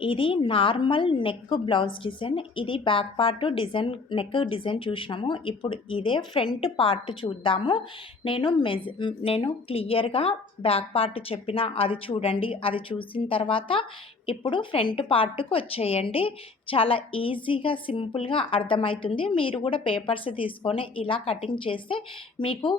ఇది normal neck blouse design. ఇది back part design neck design చూసినాము. ఇప్పుడు ఇదే ఫ్రంట్ పార్ట్ చూద్దాము. నేను మెజ్ నేను క్లియర్గా బ్యాక్ పార్ట్ చెప్పిన అది చూడండి. అది చూసిన తర్వాత ఇప్పుడు ఫ్రంట్ పార్ట్కి వచ్చేయండి. చాలా ఈజీగా సింపుల్గా అర్థమవుతుంది. మీరు కూడా పేపర్స్ తీసుకొని ఇలా కటింగ్ చేస్తే మీకు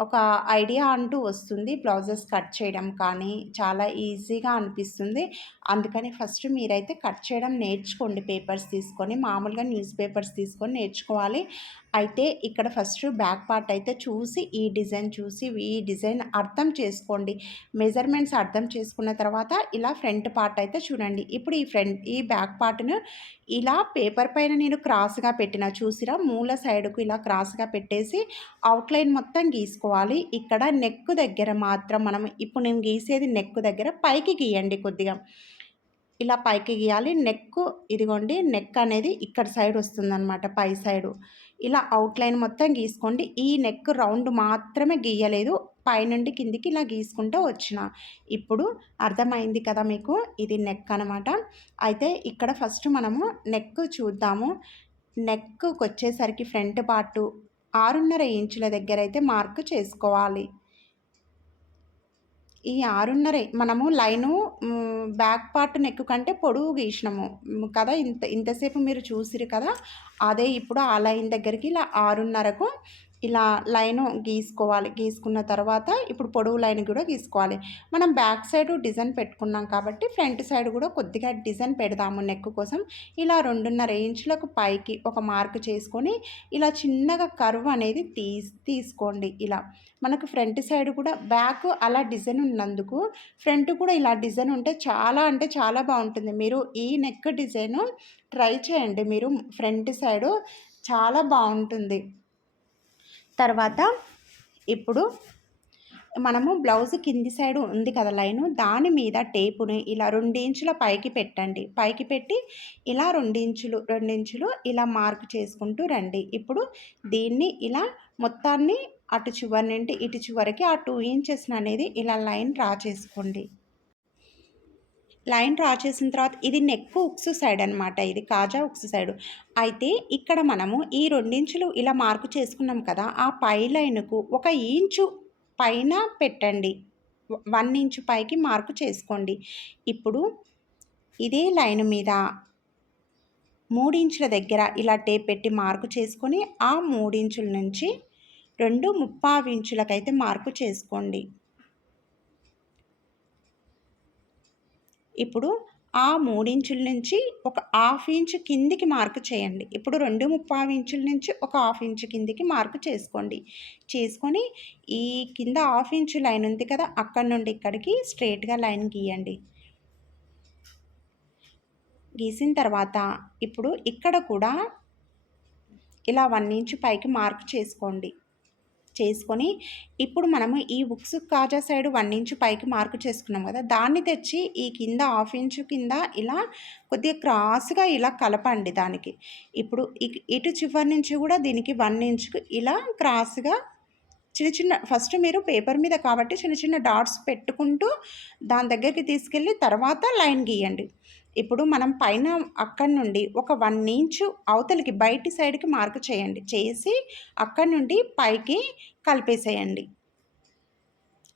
ఒక ఐడియా అంటూ వస్తుంది బ్లౌజెస్ కట్ చేయడం కానీ చాలా ఈజీగా అనిపిస్తుంది. అందుకని ఫస్ట్ మీరైతే కట్ చేయడం నేర్చుకోండి పేపర్స్ తీసుకొని మామూలుగా న్యూస్ పేపర్స్ తీసుకొని నేర్చుకోవాలి. అయితే ఇక్కడ ఫస్ట్ బ్యాక్ పార్ట్ అయితే చూసి ఈ డిజైన్ చూసి ఈ డిజైన్ అర్థం చేసుకోండి. మెజర్మెంట్స్ అర్థం చేసుకున్న తర్వాత ఇలా ఫ్రంట్ పార్ట్ అయితే చూడండి. ఇప్పుడు ఈ ఫ్రంట్ ఈ బ్యాక్ పార్ట్ను ఇలా పేపర్ పైన నేను క్రాస్గా పెట్టిన చూసిరా? మూల సైడ్కు ఇలా క్రాస్గా పెట్టేసి అవుట్లైన్ మొత్తం గీసుకోవాలి ఇక్కడ నెక్ దగ్గర మాత్రం మనం ఇప్పుడు నేను గీసేది నెక్ దగ్గర పైకి గీయండి కొద్దిగా. ఇలా పైకి గీయాలి. నెక్ ఇదిగోండి నెక్ అనేది ఇక్కడ సైడ్ వస్తుందన్నమాట పై సైడు. ఇలా అవుట్లైన్ మొత్తం గీసుకోండి. ఈ నెక్ రౌండ్ మాత్రమే గీయలేదు. పైనుండి కిందికి ఇలా గీసుకుంటూ వచ్చిన. ఇప్పుడు అర్థమైంది కదా మీకు? ఇది నెక్ అనమాట అయితే ఇక్కడ ఫస్ట్ మనము నెక్ చూద్దాము. నెక్కి వచ్చేసరికి ఫ్రంట్ పార్టు ఆరున్నర ఇంచుల దగ్గర అయితే మార్క్ చేసుకోవాలి. ఈ ఆరున్నర మనము లైను బ్యాక్ పార్ట్ నెక్ కంటే పొడవు గీసినాము. కదా ఇంత ఇంతసేపు మీరు చూసిరు కదా అదే ఇప్పుడు ఆ లైన్ దగ్గరికి ఇలా ఆరున్నరకు ఇలా లైన్ గీసుకోవాలి. గీసుకున్న తర్వాత ఇప్పుడు పొడవు లైన్ కూడా గీసుకోవాలి. మనం బ్యాక్ సైడ్ డిజైన్ పెట్టుకున్నాం కాబట్టి ఫ్రంట్ సైడ్ కూడా కొద్దిగా డిజైన్ పెడదాము నెక్ కోసం. ఇలా రెండున్నర ఇంచులకు పైకి ఒక మార్క్ చేసుకొని ఇలా చిన్నగా కర్వ్ అనేది తీ తీసుకోండి ఇలా. మనకు ఫ్రంట్ సైడ్ కూడా బ్యాక్ అలా డిజైన్ ఉన్నందుకు ఫ్రంట్ కూడా ఇలా డిజైన్ ఉంటే చాలా అంటే చాలా బాగుంటుంది. మీరు ఈ నెక్ డిజైన్ ట్రై చేయండి. మీరు ఫ్రంట్ సైడు చాలా బాగుంటుంది. తర్వాత ఇప్పుడు మనము బ్లౌజ్ కింది సైడ్ ఉంది కదా లైను దాని మీద టేపుని ఇలా రెండించుల పైకి పెట్టండి. పైకి పెట్టి ఇలా రెండించులు రెండించులు ఇలా మార్క్ చేసుకుంటూ రండి. ఇప్పుడు దీన్ని ఇలా మొత్తాన్ని అటు చివరి నుండి ఇటు చివరికి ఆ టూ ఇంచెస్ అనేది ఇలా లైన్ డ్రా చేసుకోండి. లైన్ డ్రా చేసిన తర్వాత ఇది నెక్ ఉక్స్ సైడ్ అనమాట ఇది కాజా ఉక్స్ సైడ్. అయితే ఇక్కడ మనము ఈ రెండించులు ఇలా మార్కు చేసుకున్నాం కదా ఆ పై లైన్కు ఒక ఇంచు పైన పెట్టండి. వన్ ఇంచు పైకి మార్కు చేసుకోండి. ఇప్పుడు ఇదే లైన్ మీద మూడించుల దగ్గర ఇలా టేప్ పెట్టి మార్కు చేసుకొని ఆ మూడించుల నుంచి రెండు ముప్పావు ఇంచులకైతే మార్కు చేసుకోండి. ఇప్పుడు ఆ మూడించుల నుంచి ఒక హాఫ్ ఇంచ్ కిందికి మార్క్ చేయండి. ఇప్పుడు రెండు ముప్పావు ఇంచుల నుంచి ఒక హాఫ్ ఇంచ్ కిందికి మార్క్ చేసుకోండి. చేసుకొని ఈ కింద హాఫ్ ఇంచు లైన్ ఉంది కదా అక్కడ నుండి ఇక్కడికి స్ట్రేట్గా లైన్ గీయండి. గీసిన తర్వాత ఇప్పుడు ఇక్కడ కూడా ఇలా వన్ ఇంచు పైకి మార్క్ చేసుకోండి. చేసుకొని ఇప్పుడు మనము ఈ బుక్స్ కాజా సైడ్ వన్ ఇంచు పైకి మార్కు చేసుకున్నాం కదా దాన్ని తెచ్చి ఈ కింద హాఫ్ ఇంచు కింద ఇలా కొద్దిగా క్రాస్గా ఇలా కలపండి దానికి. ఇప్పుడు ఇటు చివరి నుంచి కూడా దీనికి వన్ ఇంచుకు ఇలా క్రాస్గా చిన్న చిన్న ఫస్ట్ మీరు పేపర్ మీద కాబట్టి చిన్న చిన్న డాట్స్ పెట్టుకుంటూ దాని దగ్గరికి తీసుకెళ్ళి తర్వాత లైన్ గీయండి. ఇప్పుడు మనం పైన అక్కడి నుండి ఒక వన్ ఇంచు అవతలికి బయటి సైడ్కి మార్క్ చేయండి. చేసి అక్కడి నుండి పైకి కలిపేసేయండి.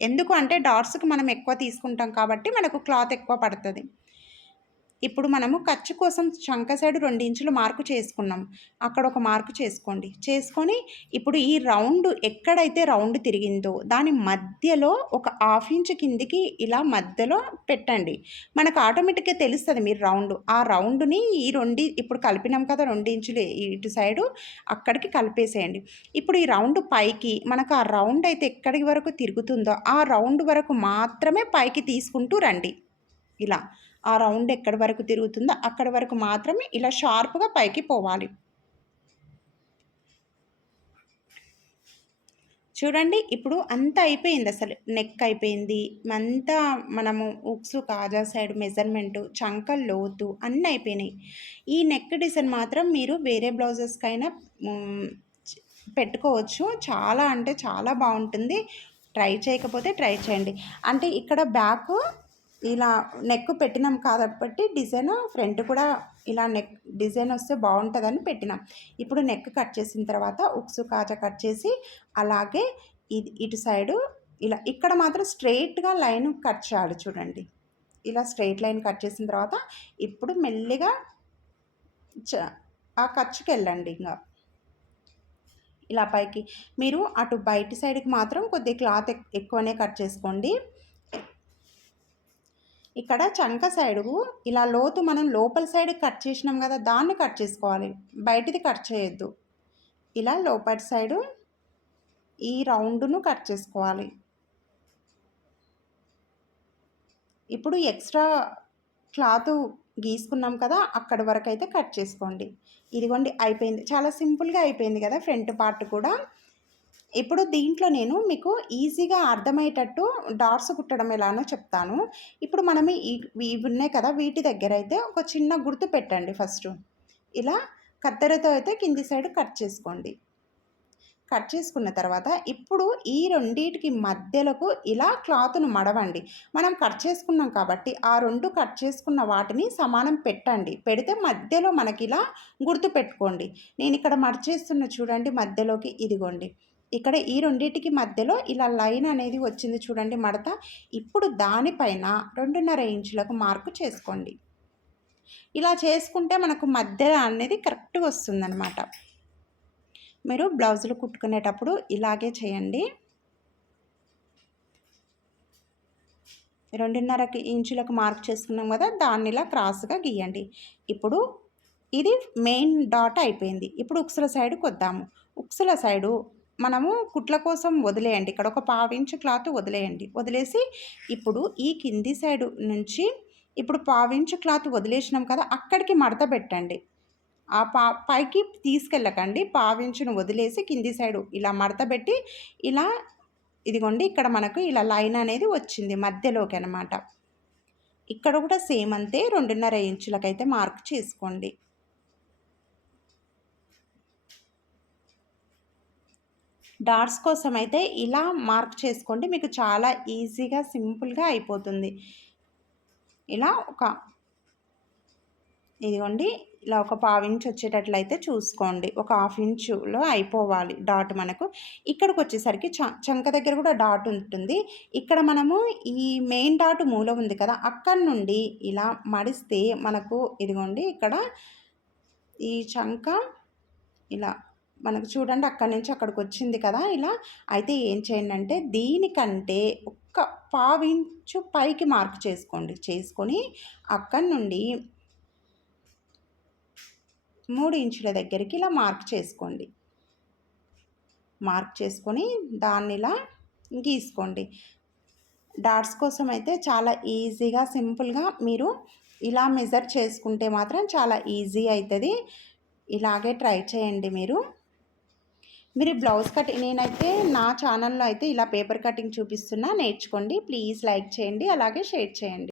ఎందుకు అంటే డాట్స్కి మనం ఎక్కువ తీసుకుంటాం కాబట్టి మనకు క్లాత్ ఎక్కువ పడుతుంది. ఇప్పుడు మనము ఖర్చు కోసం చంక సైడ్ రెండు ఇంచులు మార్కు చేసుకున్నాం. అక్కడ ఒక మార్కు చేసుకోండి. చేసుకొని ఇప్పుడు ఈ రౌండ్ ఎక్కడైతే రౌండ్ తిరిగిందో దాని మధ్యలో ఒక హాఫ్ ఇంచ్ కిందికి ఇలా మధ్యలో పెట్టండి. మనకు ఆటోమేటిక్గా తెలుస్తుంది మీరు రౌండ్. ఆ రౌండ్ని ఈ రెండు ఇప్పుడు కలిపినాం కదా రెండు ఇంచులు ఇటు సైడు అక్కడికి కలిపేసేయండి. ఇప్పుడు ఈ రౌండ్ పైకి మనకు ఆ రౌండ్ అయితే ఎక్కడి వరకు తిరుగుతుందో ఆ రౌండ్ వరకు మాత్రమే పైకి తీసుకుంటూ రండి. ఇలా. ఆ రౌండ్ ఎక్కడి వరకు తిరుగుతుందో అక్కడి వరకు మాత్రమే ఇలా షార్ప్గా పైకి పోవాలి. చూడండి ఇప్పుడు అంతా అయిపోయింది అసలు. నెక్ అయిపోయింది. అంతా మనము ఉక్స్ కాజా సైడ్ మెజర్మెంటు చంకల్ లోతు అన్నీ అయిపోయినాయి. ఈ నెక్ డిజైన్ మాత్రం మీరు వేరే బ్లౌజెస్కైనా పెట్టుకోవచ్చు. చాలా అంటే చాలా బాగుంటుంది. ట్రై చేయకపోతే ట్రై చేయండి. అంటే ఇక్కడ బ్యాక్ ఇలా నెక్ పెట్టినాం కాబట్టి డిజైన్ ఫ్రంట్ కూడా ఇలా నెక్ డిజైన్ వస్తే బాగుంటుందని పెట్టినాం. ఇప్పుడు నెక్ కట్ చేసిన తర్వాత ఉక్సు కాజా కట్ చేసి అలాగే ఇది ఇటు సైడు ఇలా ఇక్కడ మాత్రం స్ట్రెయిట్గా లైన్ కట్ చేయాలి చూడండి. ఇలా స్ట్రెయిట్ లైన్ కట్ చేసిన తర్వాత ఇప్పుడు మెల్లిగా చ ఆ ఖర్చుకి వెళ్ళండి ఇంకా. ఇలా పైకి మీరు అటు బయట సైడ్కి మాత్రం కొద్దిగా క్లాత్ ఎక్కువనే కట్ చేసుకోండి. ఇక్కడ చంక సైడు ఇలా లోతు మనం లోపల సైడ్ కట్ చేసినాం కదా దాన్ని కట్ చేసుకోవాలి. బయటిది కట్ చేయొద్దు. ఇలా లోపల సైడు ఈ రౌండ్ను కట్ చేసుకోవాలి. ఇప్పుడు ఎక్స్ట్రా క్లాత్ గీసుకున్నాం కదా అక్కడి వరకు అయితే కట్ చేసుకోండి. ఇదిగోండి అయిపోయింది. చాలా సింపుల్గా అయిపోయింది కదా ఫ్రంట్ పార్ట్ కూడా. ఇప్పుడు దీంట్లో నేను మీకు ఈజీగా అర్థమయ్యేటట్టు డాట్స్ కుట్టడం ఎలానో చెప్తాను. ఇప్పుడు మనం ఇవి ఉన్నాయి కదా వీటి దగ్గర అయితే ఒక చిన్న గుర్తు పెట్టండి ఫస్ట్. ఇలా కత్తెరతో అయితే కింది సైడ్ కట్ చేసుకోండి. కట్ చేసుకున్న తర్వాత ఇప్పుడు ఈ రెండింటికి మధ్యలకు ఇలా క్లాత్ను మడవండి. మనం కట్ చేసుకున్నాం కాబట్టి ఆ రెండు కట్ చేసుకున్న వాటిని సమానం పెట్టండి. పెడితే మధ్యలో మనకి ఇలా గుర్తు పెట్టుకోండి. నేను ఇక్కడ మడిచేస్తున్న చూడండి మధ్యలోకి ఇదిగోండి. ఇక్కడ ఈ రెండింటికి మధ్యలో ఇలా లైన్ అనేది వచ్చింది చూడండి మడత. ఇప్పుడు దానిపైన రెండున్నర ఇంచులకు మార్కు చేసుకోండి. ఇలా చేసుకుంటే మనకు మధ్య అనేది కరెక్ట్గా వస్తుందన్నమాట. మీరు బ్లౌజులు కుట్టుకునేటప్పుడు ఇలాగే చేయండి. రెండున్నర ఇంచులకు మార్క్ చేసుకున్నాం కదా దాన్ని ఇలా క్రాస్గా గీయండి. ఇప్పుడు ఇది మెయిన్ డాట్ అయిపోయింది. ఇప్పుడు ఉక్సుల సైడ్కి వద్దాము. ఉక్సుల సైడు మనము కుట్ల కోసం వదిలేయండి. ఇక్కడ ఒక పావించు క్లాత్ వదిలేయండి. వదిలేసి ఇప్పుడు ఈ కింది సైడు నుంచి ఇప్పుడు పావించు క్లాత్ వదిలేసినాం కదా అక్కడికి మడత పెట్టండి. ఆ పా పైకి తీసుకెళ్ళకండి. పావించును వదిలేసి కింది సైడు ఇలా మడత పెట్టి ఇలా ఇదిగోండి ఇక్కడ మనకు ఇలా లైన్ అనేది వచ్చింది మధ్యలోకి అనమాట ఇక్కడ కూడా సేమ్ అంతే రెండున్నర ఇంచులకైతే మార్క్ చేసుకోండి. డాట్స్ కోసం అయితే ఇలా మార్క్ చేసుకోండి. మీకు చాలా ఈజీగా సింపుల్గా అయిపోతుంది. ఇలా ఒక ఇదిగోండి. ఇలా ఒక పావు ఇంచ్ వచ్చేటట్లయితే చూసుకోండి. ఒక హాఫ్ ఇంచులో అయిపోవాలి డాట్ మనకు. ఇక్కడికి వచ్చేసరికి చ చంక దగ్గర కూడా డాట్ ఉంటుంది. ఇక్కడ మనము ఈ మెయిన్ డాట్ మూల ఉంది కదా అక్కడి నుండి ఇలా మడిస్తే మనకు ఇదిగోండి ఇక్కడ ఈ చంక ఇలా మనకు చూడండి అక్కడి నుంచి అక్కడికి వచ్చింది కదా ఇలా. అయితే ఏం చేయండి అంటే దీనికంటే ఒక్క పావించు పైకి మార్క్ చేసుకోండి. చేసుకొని అక్కడి నుండి మూడు ఇంచుల దగ్గరికి ఇలా మార్క్ చేసుకోండి. మార్క్ చేసుకొని దాన్ని ఇలా గీసుకోండి. డాట్స్ కోసం అయితే చాలా ఈజీగా సింపుల్గా మీరు ఇలా మెజర్ చేసుకుంటే మాత్రం చాలా ఈజీ అవుతుంది. ఇలాగే ట్రై చేయండి మీరు. మీరు బ్లౌజ్ కట్ నేనైతే నా ఛానల్లో అయితే ఇలా పేపర్ కటింగ్ చూపిస్తున్నా. నేర్చుకోండి. ప్లీజ్ లైక్ చేయండి. అలాగే షేర్ చేయండి.